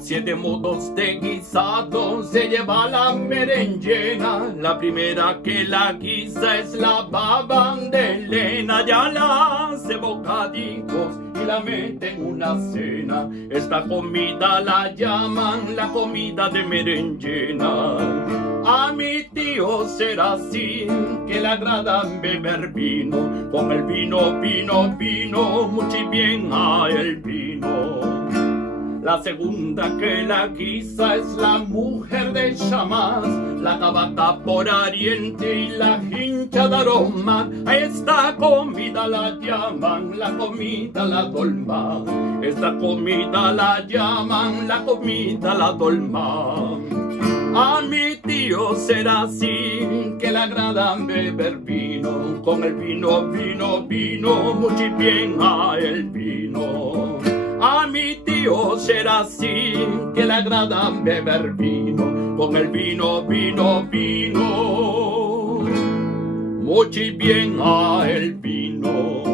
7 modos de guisado se lleva la merengena. La primera que la guisa es la baba de Elena. Ya la hace bocadicos y la mete en una cena. Esta comida la llaman la comida de merengena. A mi tío será así, que le agrada beber vino. Con el vino, vino, vino, muy bien a el vino. La segunda que la guisa es la mujer de Chamás, la tabaca por Oriente y la hincha de aroma. A esta comida la llaman la comida la dolma. Esta comida la llaman la comida la dolma. A mi tío será así, que le agrada beber vino. Con el vino, vino, vino, muy bien a el vino. A mi tío será así, que le agrada beber vino. Con el vino, vino, vino, muy bien a el vino.